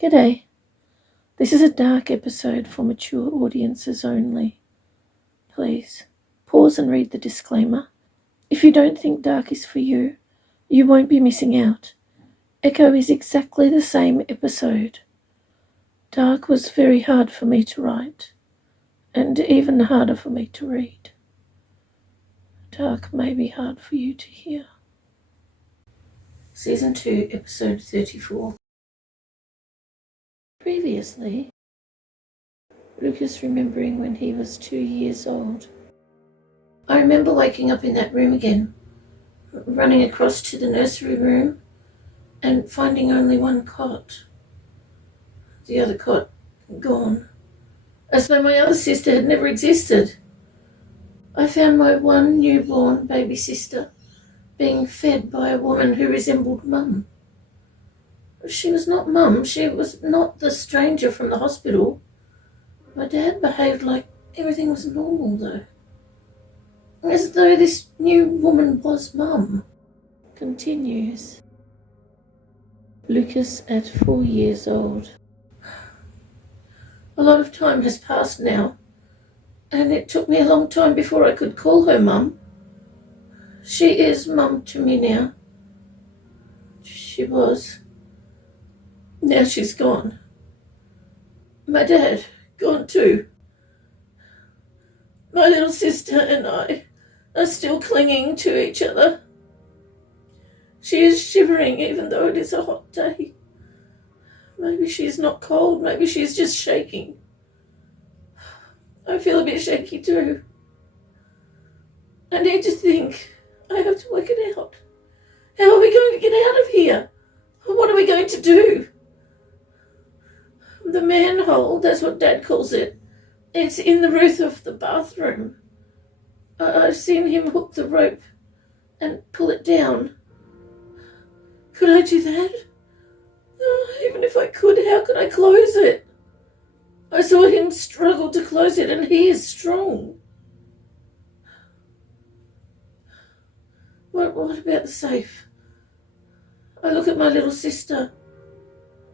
G'day. This is a dark episode for mature audiences only. Please, pause and read the disclaimer. If you don't think dark is for you, you won't be missing out. Echo is exactly the same episode. Dark was very hard for me to write, and even harder for me to read. Dark may be hard for you to hear. Season 2, Episode 34. Previously, Lucas remembering when he was 2 years old. I remember waking up in that room again, running across to the nursery room and finding only one cot. The other cot gone, as though my other sister had never existed. I found my one newborn baby sister being fed by a woman who resembled Mum. She was not Mum. She was not the stranger from the hospital. My dad behaved like everything was normal, though. As though this new woman was Mum. Continues. Lucas at 4 years old. A lot of time has passed now, and it took me a long time before I could call her Mum. She is Mum to me now. She was. Now she's gone. My dad, gone too. My little sister and I are still clinging to each other. She is shivering even though it is a hot day. Maybe she's not cold, maybe she's just shaking. I feel a bit shaky too. I need to think. I have to work it out. How are we going to get out of here? What are we going to do? The manhole, that's what Dad calls it. It's in the roof of the bathroom. I've seen him hook the rope and pull it down. Could I do that? Even if I could, how could I close it? I saw him struggle to close it, and he is strong. What about the safe? I look at my little sister.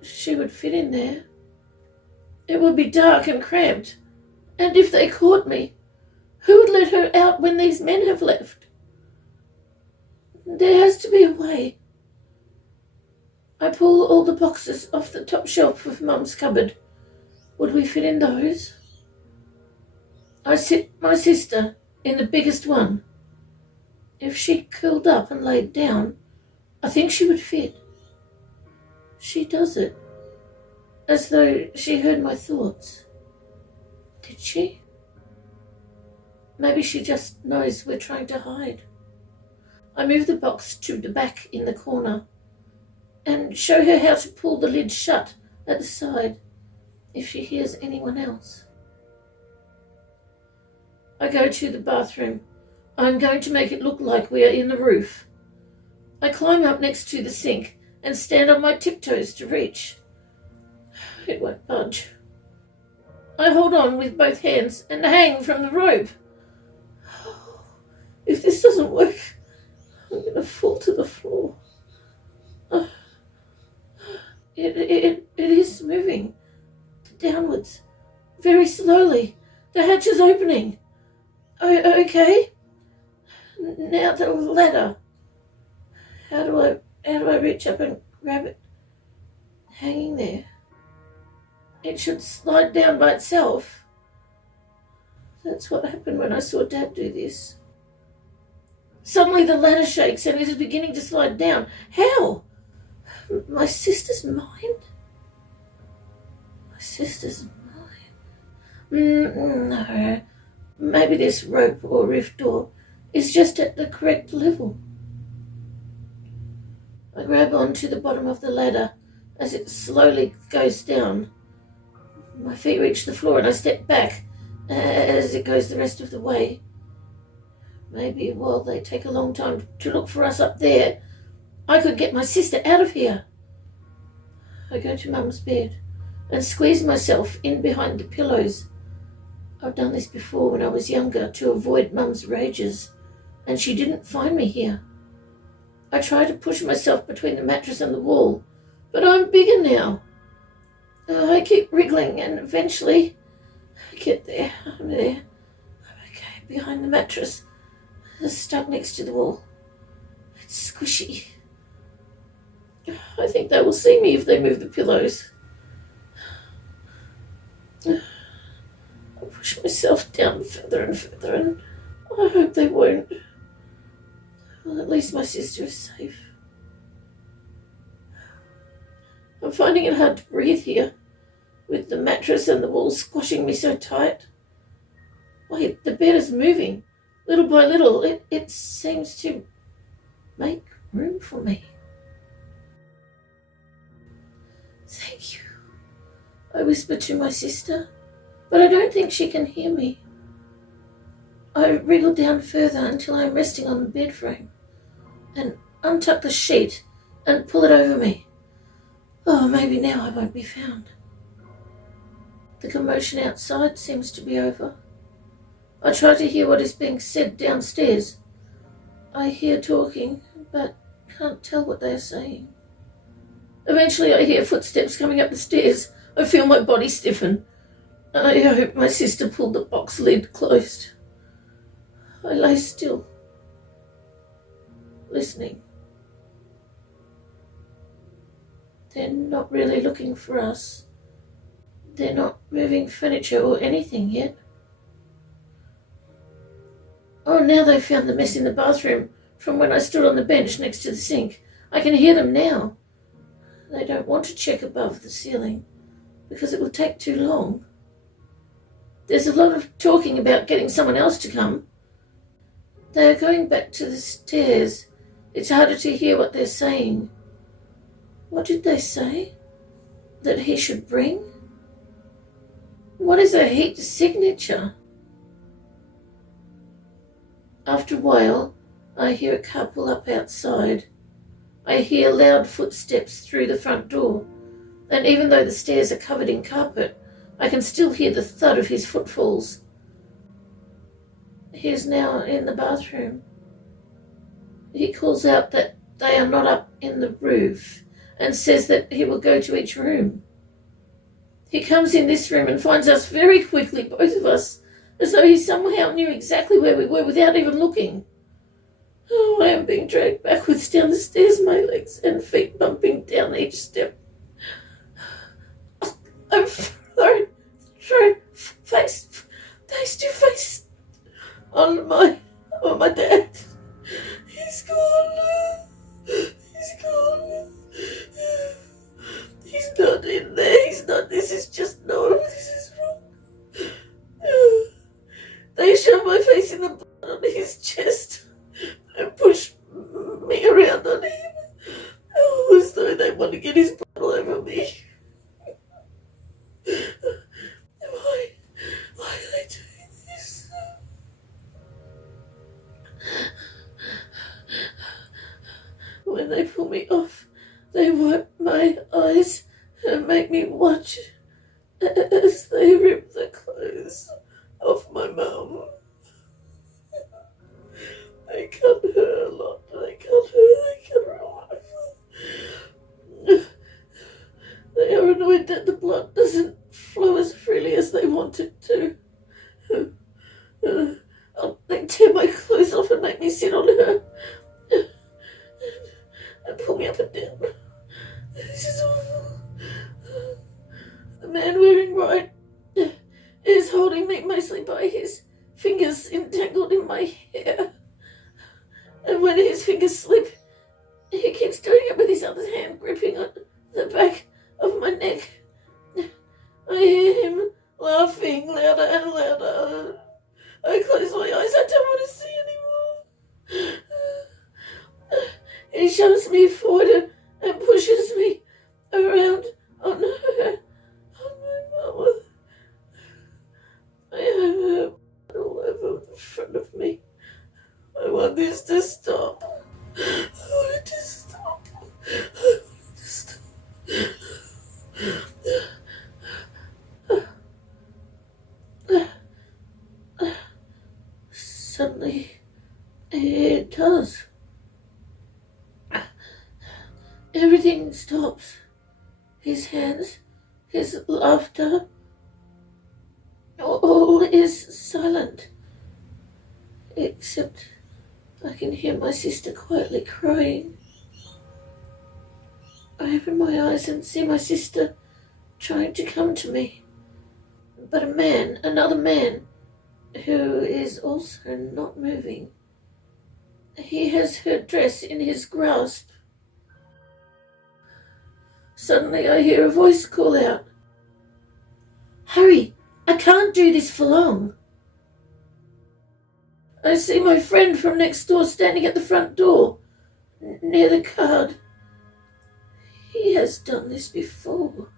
She would fit in there. It would be dark and cramped. And if they caught me, who would let her out when these men have left? There has to be a way. I pull all the boxes off the top shelf of Mum's cupboard. Would we fit in those? I sit my sister in the biggest one. If she curled up and laid down, I think she would fit. She does it, as though she heard my thoughts. Did she? Maybe she just knows we're trying to hide. I move the box to the back in the corner and show her how to pull the lid shut at the side if she hears anyone else. I go to the bathroom. I'm going to make it look like we are in the roof. I climb up next to the sink and stand on my tiptoes to reach. It won't budge. I hold on with both hands and hang from the rope. If this doesn't work, I'm going to fall to the floor. It is moving downwards, very slowly. The hatch is opening. Okay. Now the ladder. How do I reach up and grab it? Hanging there. It should slide down by itself. That's what happened when I saw Dad do this. Suddenly the ladder shakes and it is beginning to slide down. How? My sister's mind? My sister's mind? No. Maybe this rope or rift door is just at the correct level. I grab onto the bottom of the ladder as it slowly goes down. My feet reach the floor and I step back as it goes the rest of the way. Maybe while they take a long time to look for us up there, I could get my sister out of here. I go to Mum's bed and squeeze myself in behind the pillows. I've done this before when I was younger to avoid Mum's rages, and she didn't find me here. I try to push myself between the mattress and the wall, but I'm bigger now. I keep wriggling and eventually I get there. I'm there. I'm okay, behind the mattress. Stuck next to the wall. It's squishy. I think they will see me if they move the pillows. I push myself down further and further, and I hope they won't. Well, at least my sister is safe. I'm finding it hard to breathe here, with the mattress and the walls squashing me so tight. Wait, the bed is moving. Little by little, it seems to make room for me. Thank you, I whisper to my sister, but I don't think she can hear me. I wriggle down further until I'm resting on the bed frame and untuck the sheet and pull it over me. Oh, maybe now I won't be found. The commotion outside seems to be over. I try to hear what is being said downstairs. I hear talking, but can't tell what they are saying. Eventually I hear footsteps coming up the stairs. I feel my body stiffen. I hope my sister pulled the box lid closed. I lay still, listening. They're not really looking for us. They're not moving furniture or anything yet. Oh, now they've found the mess in the bathroom from when I stood on the bench next to the sink. I can hear them now. They don't want to check above the ceiling because it will take too long. There's a lot of talking about getting someone else to come. They are going back to the stairs. It's harder to hear what they're saying. What did they say? That he should bring? What is a heat signature? After a while, I hear a car pull up outside. I hear loud footsteps through the front door, and even though the stairs are covered in carpet, I can still hear the thud of his footfalls. He is now in the bathroom. He calls out that they are not up in the roof and says that he will go to each room. He comes in this room and finds us very quickly, both of us, as though he somehow knew exactly where we were without even looking. Oh, I am being dragged backwards down the stairs, my legs and feet bumping down each step. I'm thrown face to face on my dad. He's gone. He's gone. He's not in there. He's not. This is just no. This is wrong. They shove my face in the blood on his chest and push me around on him. Oh, as though they want to get his blood all over me. Why are they doing this? When they pull me off, they wipe my eyes and make me watch as they rip the clothes off my mum. They cut her a lot. They cut her a lot. They are annoyed that the blood doesn't flow as freely as they want it to. They tear my clothes off and make me sit on her and pull me up and down. This is awful. The man wearing white is holding me mostly by his fingers entangled in my hair. And when his fingers slip, he keeps doing it with his other hand gripping on the back of my neck. I hear him laughing louder and louder. I close my eyes. I don't want to see anymore. He shoves me forward and pushes me around on her, on my mouth. I have her all over the front of me. I want this to stop. I want it to stop. I want it to stop. Suddenly, it does. Everything stops. His his laughter. All is silent, except I can hear my sister quietly crying. I open my eyes and see my sister trying to come to me. But another man, who is also not moving. He has her dress in his grasp. Suddenly I hear a voice call out, "Hurry! I can't do this for long." I see my friend from next door standing at the front door, near the card. He has done this before.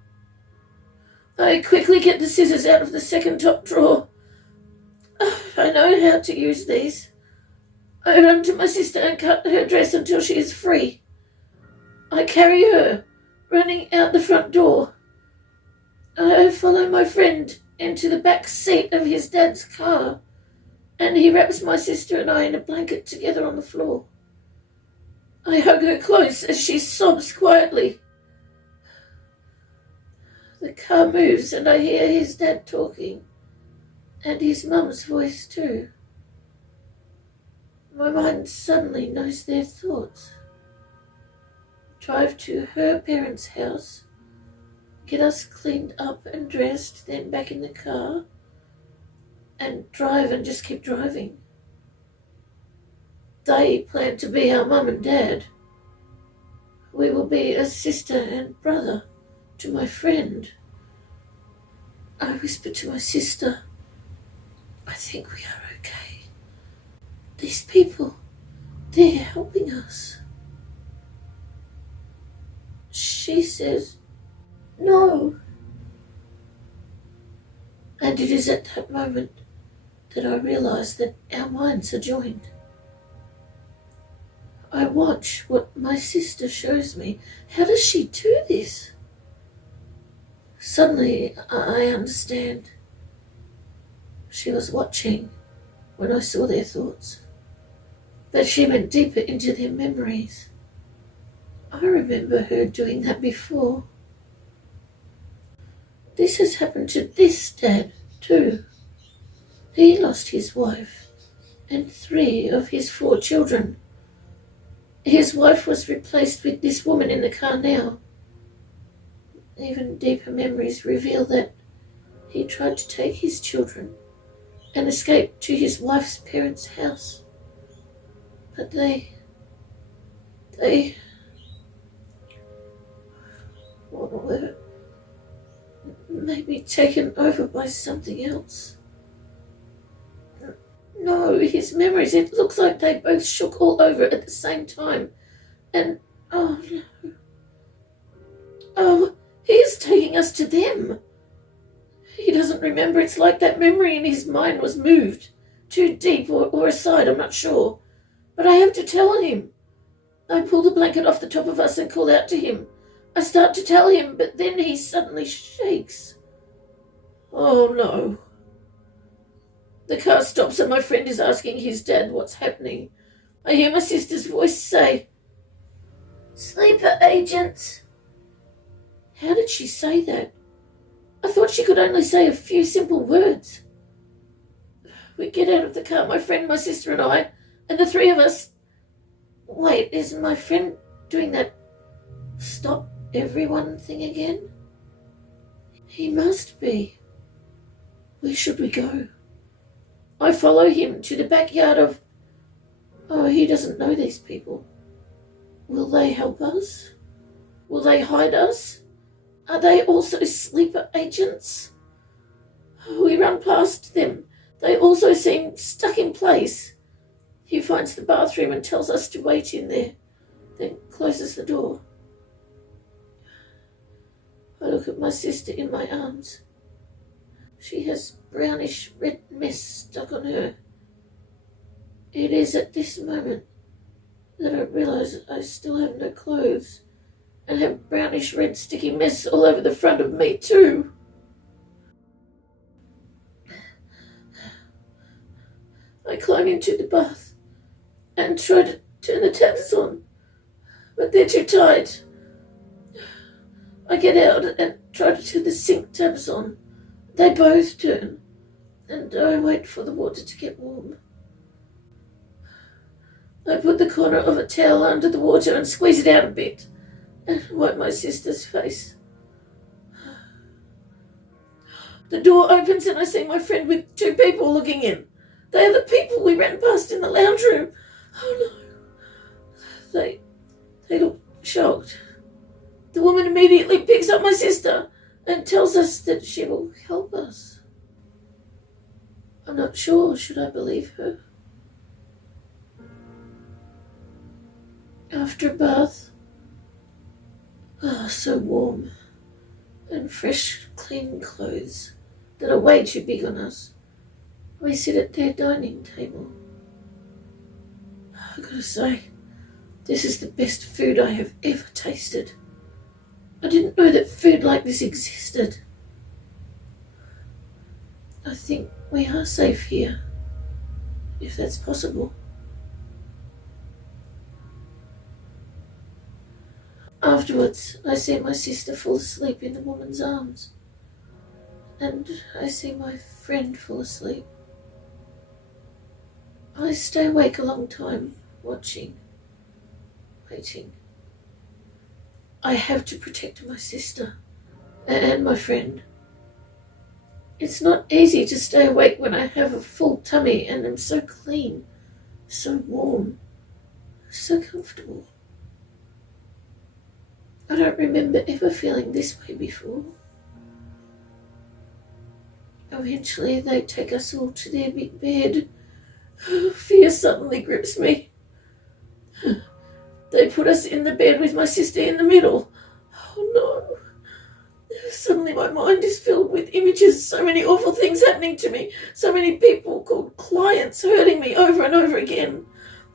I quickly get the scissors out of the second top drawer. I know how to use these. I run to my sister and cut her dress until she is free. I carry her, running out the front door. I follow my friend into the back seat of his dad's car, and he wraps my sister and I in a blanket together on the floor. I hug her close as she sobs quietly. The car moves and I hear his dad talking, and his mum's voice too. My mind suddenly knows their thoughts. Drive to her parents' house, get us cleaned up and dressed, then back in the car, and drive and just keep driving. They plan to be our mum and dad. We will be a sister and brother to my friend. I whisper to my sister, "I think we are okay. These people, they're helping us." She says, "No." And it is at that moment that I realize that our minds are joined. I watch what my sister shows me. How does she do this? Suddenly, I understand. She was watching when I saw their thoughts, but she went deeper into their memories. I remember her doing that before. This has happened to this dad, too. He lost his wife and 3 of his 4 children. His wife was replaced with this woman in the car now. Even deeper memories reveal that he tried to take his children and escape to his wife's parents' house. But they were maybe taken over by something else. No, his memories, it looks like they both shook all over at the same time. And, oh no. Oh, he is taking us to them. He doesn't remember. It's like that memory in his mind was moved too deep or aside, I'm not sure. But I have to tell him. I pull the blanket off the top of us and call out to him. I start to tell him, but then he suddenly shakes. Oh no. The car stops and my friend is asking his dad what's happening. I hear my sister's voice say, "Sleeper agents." How did she say that? I thought she could only say a few simple words. We get out of the car, my friend, my sister and I, and the 3 of us. Wait, is my friend doing that stop everyone thing again? He must be. Where should we go? I follow him to the backyard of... Oh, he doesn't know these people. Will they help us? Will they hide us? Are they also sleeper agents? We run past them. They also seem stuck in place. He finds the bathroom and tells us to wait in there, then closes the door. I look at my sister in my arms. She has brownish red mess stuck on her. It is at this moment that I realize I still have no clothes and have brownish red sticky mess all over the front of me too. I climb into the bath and try to turn the taps on, but they're too tight. I get out and try to turn the sink taps on. They both turn, and I wait for the water to get warm. I put the corner of a towel under the water and squeeze it out a bit, and wipe my sister's face. The door opens and I see my friend with 2 people looking in. They are the people we ran past in the lounge room. Oh no. They look shocked. The woman immediately picks up my sister and tells us that she will help us. I'm not sure, should I believe her? After a bath, so warm, and fresh, clean clothes that are way too big on us, we sit at their dining table. I gotta say, this is the best food I have ever tasted. I didn't know that food like this existed. I think we are safe here, if that's possible. Afterwards, I see my sister fall asleep in the woman's arms, and I see my friend fall asleep. I stay awake a long time, watching, waiting. I have to protect my sister and my friend. It's not easy to stay awake when I have a full tummy and am so clean, so warm, so comfortable. I don't remember ever feeling this way before. Eventually they take us all to their big bed. Fear suddenly grips me. They put us in the bed with my sister in the middle. Oh no. Suddenly my mind is filled with images, so many awful things happening to me, so many people called clients hurting me over and over again.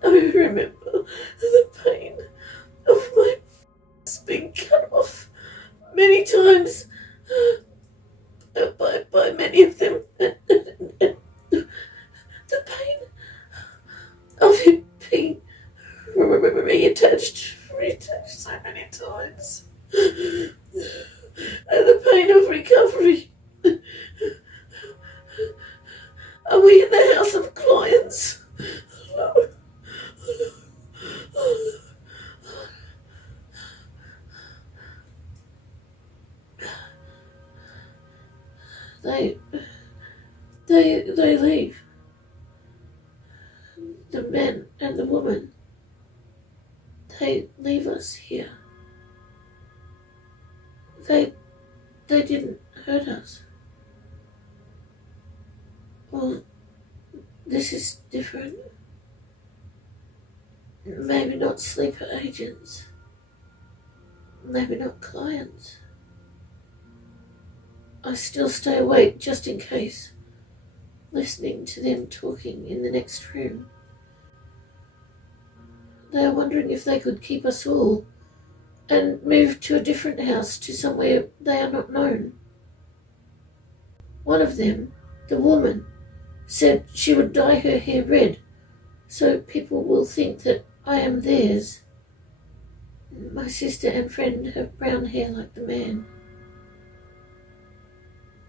I remember the pain of my being cut off many times by many of them. The pain of it being reattached so many times. And the pain of recovery. Are we in the house of clients? No. Oh no. They leave. The men and the woman. They leave us here. They didn't hurt us. Well, this is different. Maybe not sleeper agents. Maybe not clients. I still stay awake just in case, listening to them talking in the next room. They are wondering if they could keep us all and move to a different house, to somewhere they are not known. One of them, the woman, said she would dye her hair red so people will think that I am theirs. My sister and friend have brown hair like the man.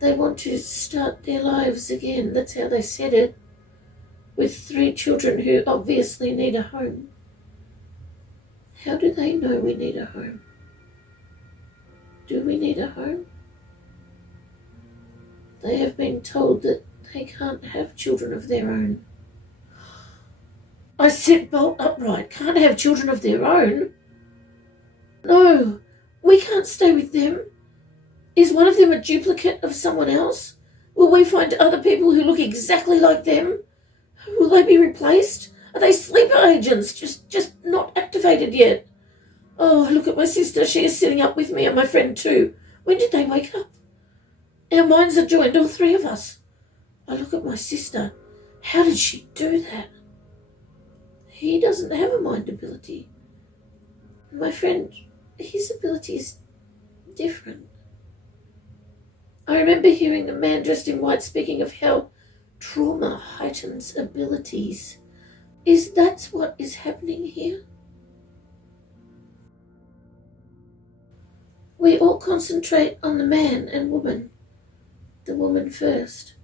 They want to start their lives again, that's how they said it, with 3 children who obviously need a home. How do they know we need a home? Do we need a home? They have been told that they can't have children of their own. I sit bolt upright. Can't have children of their own? No, we can't stay with them. Is one of them a duplicate of someone else? Will we find other people who look exactly like them? Will they be replaced? Are they sleeper agents, just not activated yet? Oh, look at my sister. She is sitting up with me and my friend too. When did they wake up? Our minds are joined, all 3 of us. I look at my sister. How did she do that? He doesn't have a mind ability. My friend, his ability is different. I remember hearing a man dressed in white speaking of how trauma heightens abilities. Is that what is happening here? We all concentrate on the man and woman. The woman first.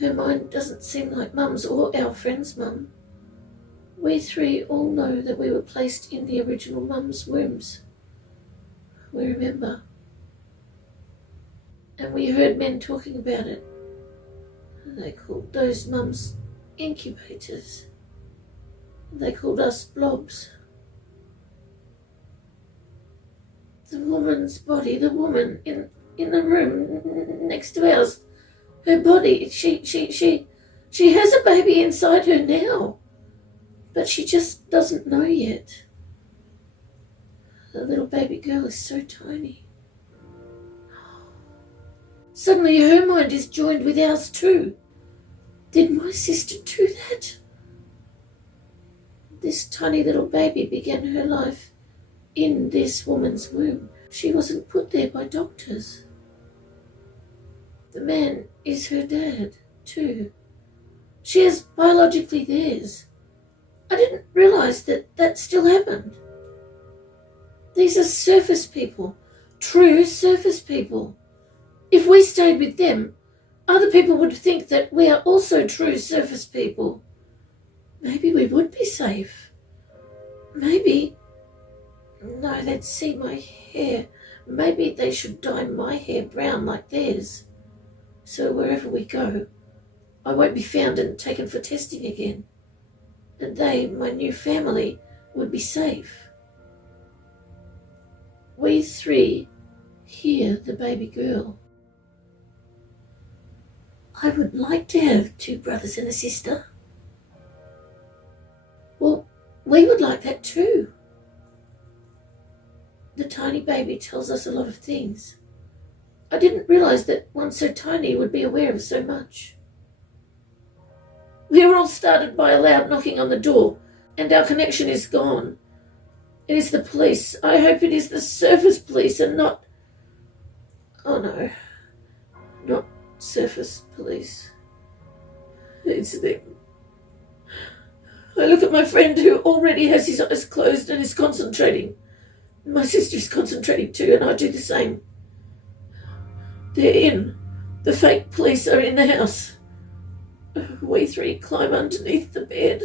Her mind doesn't seem like Mum's or our friend's mum. We three all know that we were placed in the original Mum's wombs. We remember. And we heard men talking about it. They called those mums incubators. They called us blobs. The woman's body, the woman in the room next to ours, her body, she has a baby inside her now, but she just doesn't know yet. The little baby girl is so tiny. Suddenly her mind is joined with ours too. Did my sister do that? This tiny little baby began her life in this woman's womb. She wasn't put there by doctors. The man is her dad too. She is biologically theirs. I didn't realize that still happened. These are surface people, true surface people. If we stayed with them, other people would think that we are also true surface people. Maybe we would be safe. Maybe. No, let's see my hair. Maybe they should dye my hair brown like theirs. So wherever we go, I won't be found and taken for testing again. And they, my new family, would be safe. We three hear the baby girl. I would like to have 2 brothers and a sister. Well, we would like that too. The tiny baby tells us a lot of things. I didn't realize that one so tiny would be aware of so much. We were all started by a loud knocking on the door, and our connection is gone. It is the police. I hope it is the surface police and not... Oh no, not surface police. It's them. I look at my friend who already has his eyes closed and is concentrating. My sister is concentrating too, and I do the same. They're in. The fake police are in the house. We three climb underneath the bed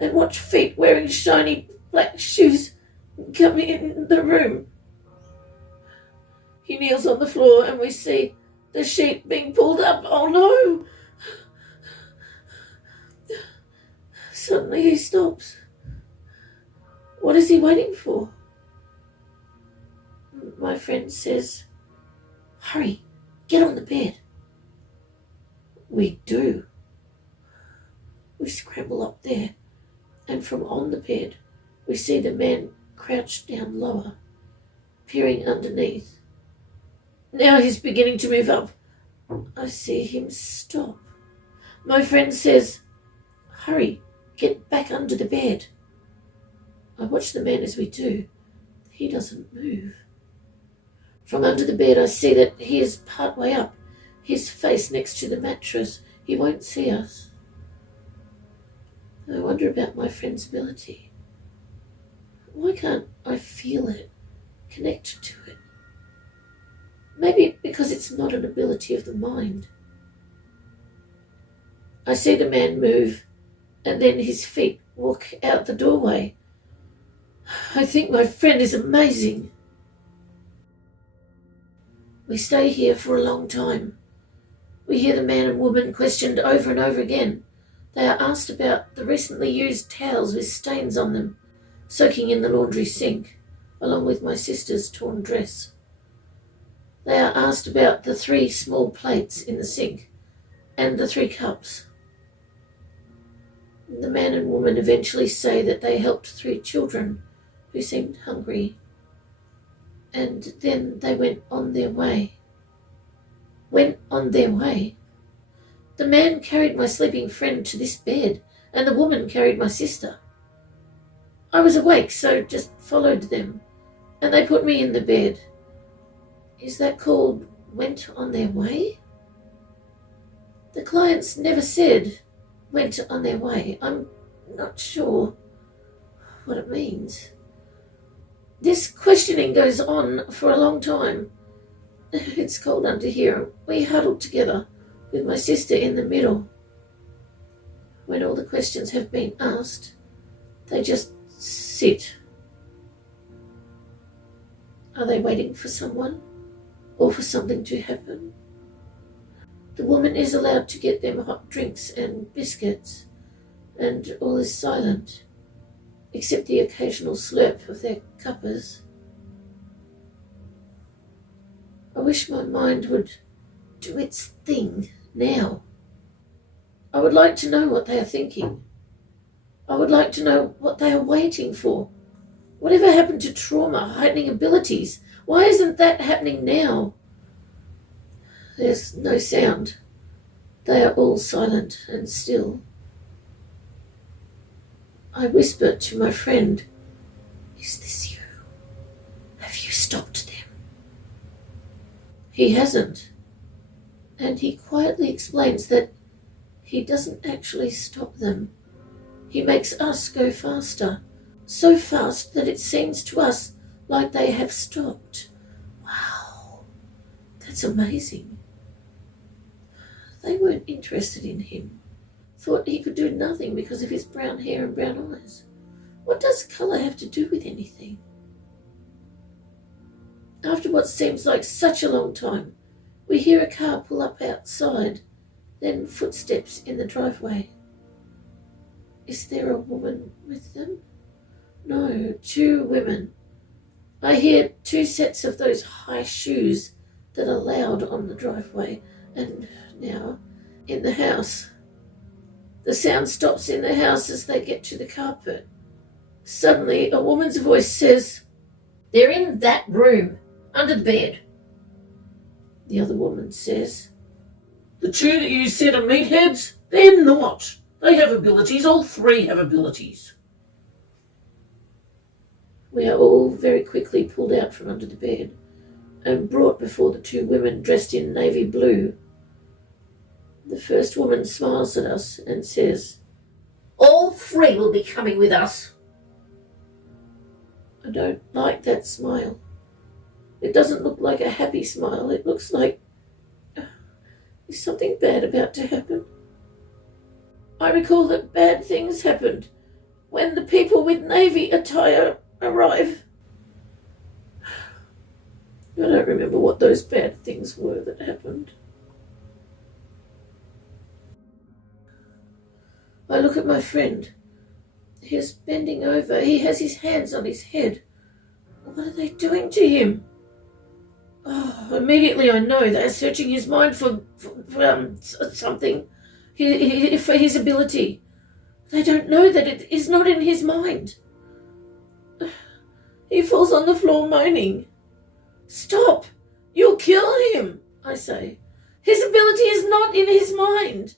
and watch feet wearing shiny black shoes come in the room. He kneels on the floor and we see the sheet being pulled up. Oh no! Suddenly he stops. What is he waiting for? My friend says, "Hurry, get on the bed." We do. We scramble up there, and from on the bed, we see the man crouched down lower, peering underneath. Now he's beginning to move up. I see him stop. My friend says, "Hurry, get back under the bed." I watch the man as we do. He doesn't move. From under the bed, I see that he is part way up, his face next to the mattress. He won't see us. I wonder about my friend's ability. Why can't I feel it, connect to it? Maybe because it's not an ability of the mind. I see the man move, and then his feet walk out the doorway. I think my friend is amazing. We stay here for a long time. We hear the man and woman questioned over and over again. They are asked about the recently used towels with stains on them, soaking in the laundry sink, along with my sister's torn dress. They are asked about the 3 small plates in the sink and the 3 cups. The man and woman eventually say that they helped 3 children who seemed hungry, and then they went on their way. Went on their way? The man carried my sleeping friend to this bed, and the woman carried my sister. I was awake, so just followed them, and they put me in the bed. Is that called went on their way? The clients never said went on their way. I'm not sure what it means. This questioning goes on for a long time. It's cold under here. We huddled together with my sister in the middle. When all the questions have been asked, they just sit. Are they waiting for someone or for something to happen? The woman is allowed to get them hot drinks and biscuits, and all is silent, except the occasional slurp of their cuppers. I wish my mind would do its thing now. I would like to know what they are thinking. I would like to know what they are waiting for. Whatever happened to trauma, heightening abilities? Why isn't that happening now? There's no sound. They are all silent and still. I whisper to my friend, "Is this you? Have you stopped them?" He hasn't, and he quietly explains that he doesn't actually stop them. He makes us go faster, so fast that it seems to us like they have stopped. Wow, that's amazing. They weren't interested in him, thought he could do nothing because of his brown hair and brown eyes. What does colour have to do with anything? After what seems like such a long time, we hear a car pull up outside, then footsteps in the driveway. Is there a woman with them? No, 2 women. I hear 2 sets of those high shoes that are loud on the driveway, and now in the house. The sound stops in the house as they get to the carpet. Suddenly, a woman's voice says, "They're in that room, under the bed." The other woman says, "The 2 that you said are meatheads? They're not. They have abilities. All 3 have abilities." We are all very quickly pulled out from under the bed and brought before the 2 women dressed in navy blue. The first woman smiles at us and says, "All 3 will be coming with us." I don't like that smile. It doesn't look like a happy smile. It looks like, is something bad about to happen? I recall that bad things happened when the people with navy attire arrive. I don't remember what those bad things were that happened. I look at my friend. He is bending over. He has his hands on his head. What are they doing to him? Oh, immediately I know they are searching his mind for something, for his ability. They don't know that it is not in his mind. He falls on the floor moaning. "Stop! You'll kill him," I say. "His ability is not in his mind."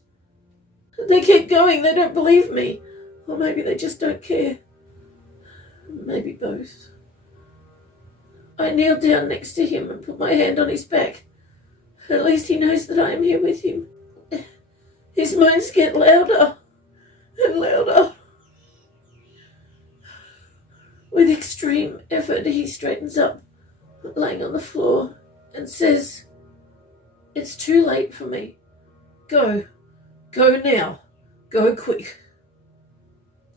They keep going. They don't believe me. Or maybe they just don't care. Maybe both. I kneel down next to him and put my hand on his back. At least he knows that I am here with him. His moans get louder and louder. With extreme effort, he straightens up, laying on the floor, and says, "It's too late for me. Go. Go now. Go quick."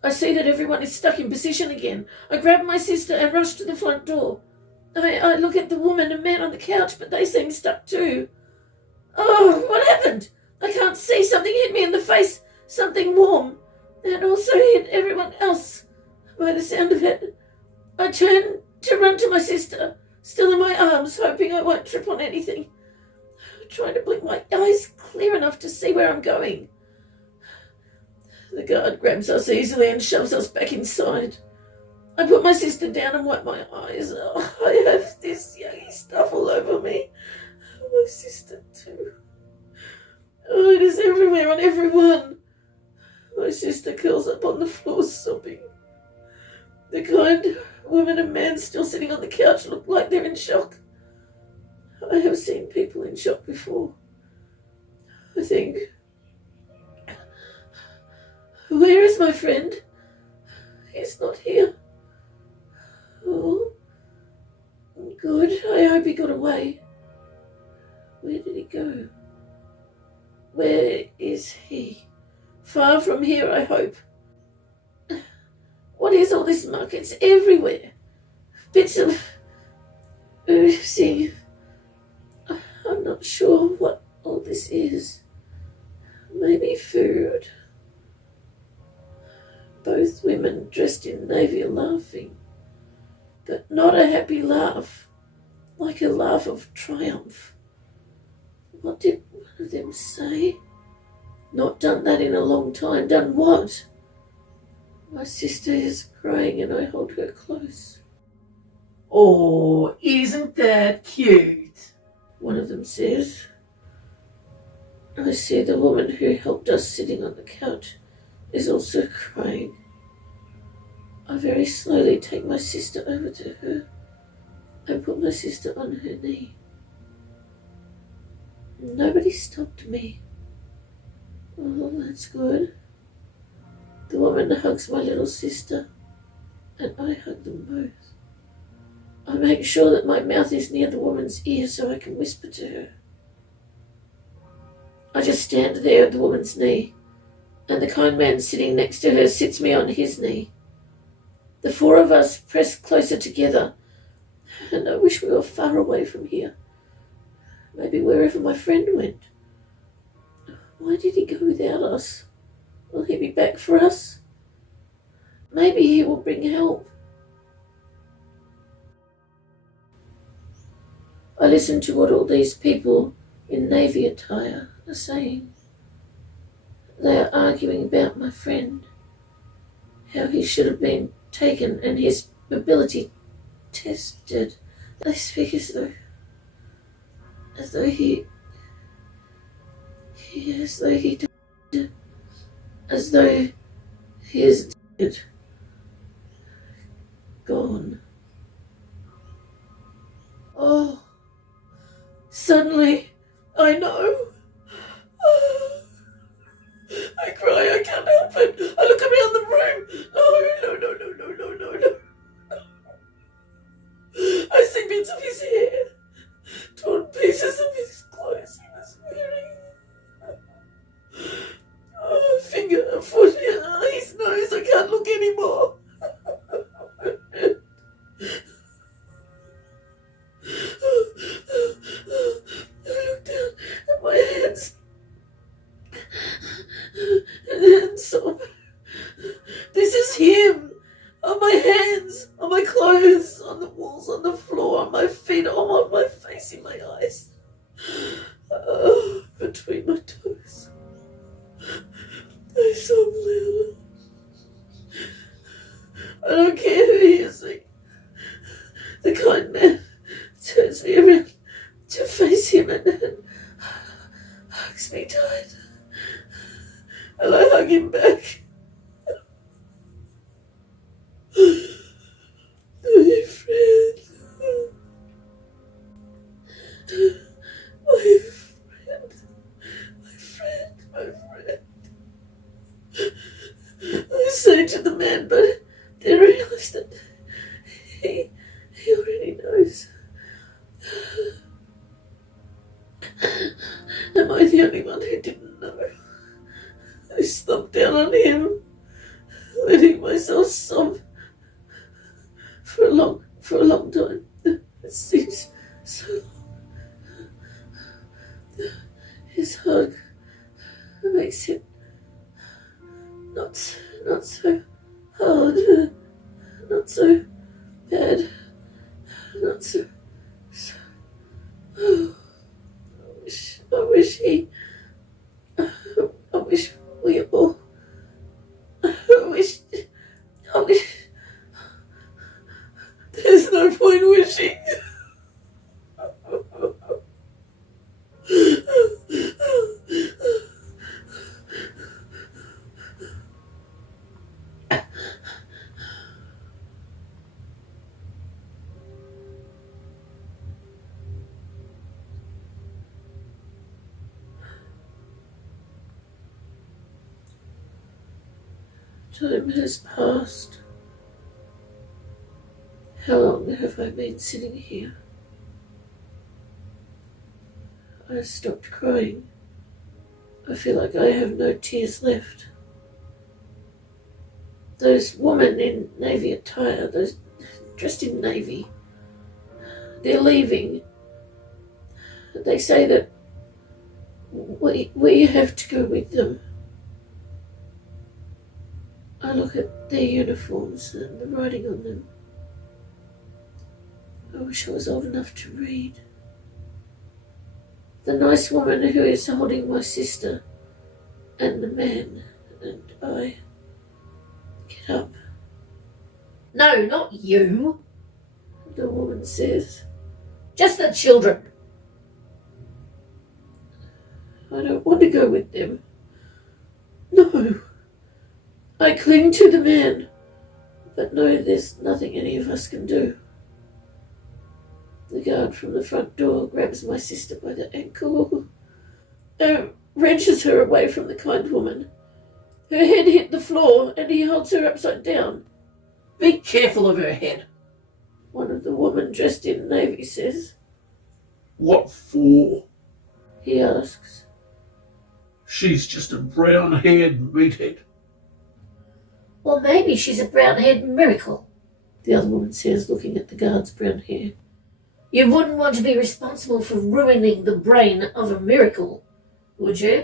I see that everyone is stuck in position again. I grab my sister and rush to the front door. I look at the woman and man on the couch, but they seem stuck too. Oh, what happened? I can't see. Something hit me in the face. Something warm. And also hit everyone else. By the sound of it, I turn to run to my sister, still in my arms, hoping I won't trip on anything. Trying to blink my eyes clear enough to see where I'm going. The guard grabs us easily and shoves us back inside. I put my sister down and wipe my eyes. Oh, I have this yucky stuff all over me. My sister too. Oh, it is everywhere on everyone. My sister curls up on the floor sobbing. The kind woman and man still sitting on the couch look like they're in shock. I have seen people in shock before. I think, where is my friend? He's not here. Oh, Good. I hope he got away. Where did he go? Where is he? Far from here, I hope. What is all this muck? It's everywhere. Bits of oozing. I'm not sure what all this is. Maybe food. Both women dressed in navy are laughing, but not a happy laugh, like a laugh of triumph. What did one of them say? Not done that in a long time. Done what? My sister is crying and I hold her close. Oh, isn't that cute? One of them says. I see the woman who helped us sitting on the couch is also crying. I very slowly take my sister over to her. I put my sister on her knee. Nobody stopped me. Oh, that's good. The woman hugs my little sister, and I hug them both. I make sure that my mouth is near the woman's ear so I can whisper to her. I just stand there at the woman's knee, and the kind man sitting next to her sits me on his knee. The four of us press closer together, and I wish we were far away from here. Maybe wherever my friend went. Why did he go without us? Will he be back for us? Maybe he will bring help. I listen to what all these people in navy attire are saying. They are arguing about my friend, how he should have been taken and his ability tested. They speak as though he died, as though he is dead, gone. Oh, suddenly I know. I cry, I can't help it. I look around the room. No. I see bits of his hair, torn pieces of his clothes he was wearing. Oh, finger, a foot, his nose, I can't look anymore. I look down at my hands and sob. This is him. On my hands, on my clothes, on the walls, on the floor, on my feet, on my face, in my eyes. Between my toes. I sob louder. I don't care who hears me. The kind man turns me around to face him and hugs me tight. And I hug him back. My friend. I say to the man, but then realised that he already knows. Am I the only one who didn't know? I slumped down on him, letting myself sob for a long time. It seems so long. His hug makes it not so hard, not so bad, not so. I wish we all. I wish. There's no point wishing. Time has passed. How long have I been sitting here? I stopped crying. I feel like I have no tears left. Those women in navy attire, those dressed in navy, they're leaving. They say that we have to go with them. I look at their uniforms and the writing on them. I wish I was old enough to read. The nice woman who is holding my sister and the man and I get up. No, not you. The woman says, Just the children. I don't want to go with them. No. I cling to the man, but no, there's nothing any of us can do. The guard from the front door grabs my sister by the ankle, wrenches her away from the kind woman. Her head hit the floor and he holds her upside down. Be careful of her head. One of the women dressed in navy says. What for? He asks. She's just a brown-haired meathead. Well, maybe she's a brown-haired miracle. The other woman says, looking at the guard's brown hair. You wouldn't want to be responsible for ruining the brain of a miracle, would you?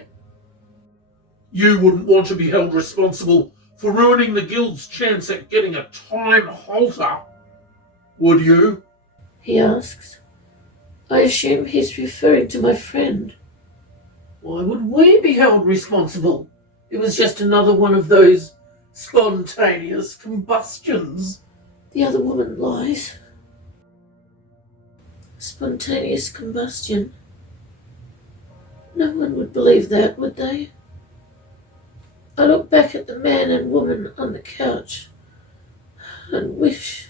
You wouldn't want to be held responsible for ruining the guild's chance at getting a time halter, would you? He asks. I assume he's referring to my friend. Why would we be held responsible? It was just another one of those spontaneous combustions. The other woman lies. Spontaneous combustion. No one would believe that, would they? I look back at the man and woman on the couch and wish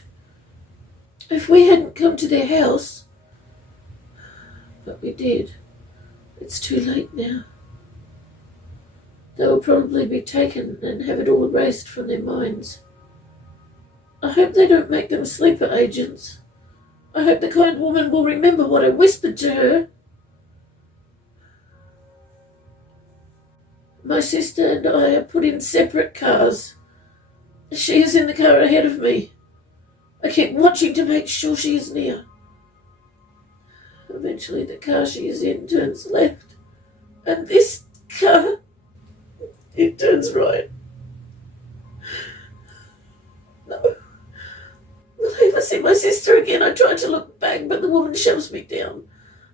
if we hadn't come to their house. But we did. It's too late now. They'll probably be taken and have it all erased from their minds. I hope they don't make them sleeper agents. I hope the kind woman will remember what I whispered to her. My sister and I are put in separate cars. She is in the car ahead of me. I keep watching to make sure she is near. Eventually the car she is in turns left, and this car, it turns right. No. Will I ever see my sister again? I try to look back, but the woman shoves me down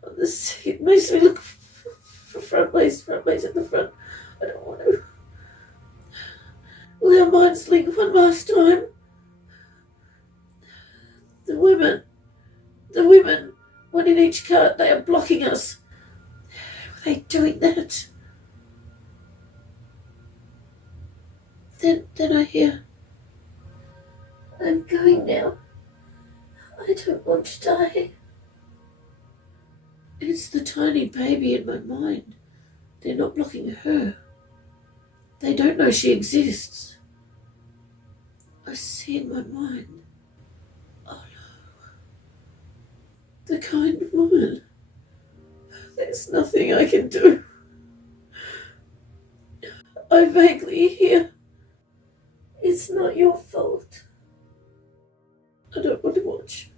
on the seat. Makes me look front ways at the front. I don't want to. Will our minds link one last time? The women, one in each car, they are blocking us. Were they doing that? Then I hear, I'm going now. I don't want to die. It's the tiny baby in my mind. They're not blocking her. They don't know she exists. I see in my mind. Oh no. The kind woman. There's nothing I can do. I vaguely hear. It's not your fault. I don't want to watch,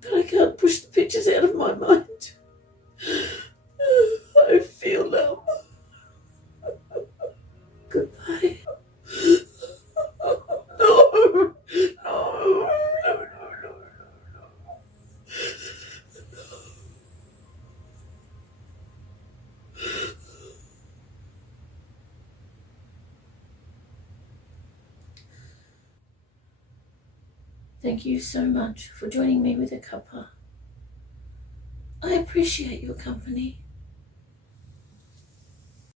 but I can't push the pictures out of my mind. I feel numb. Goodbye. No. Thank you so much for joining me with a cuppa. I appreciate your company.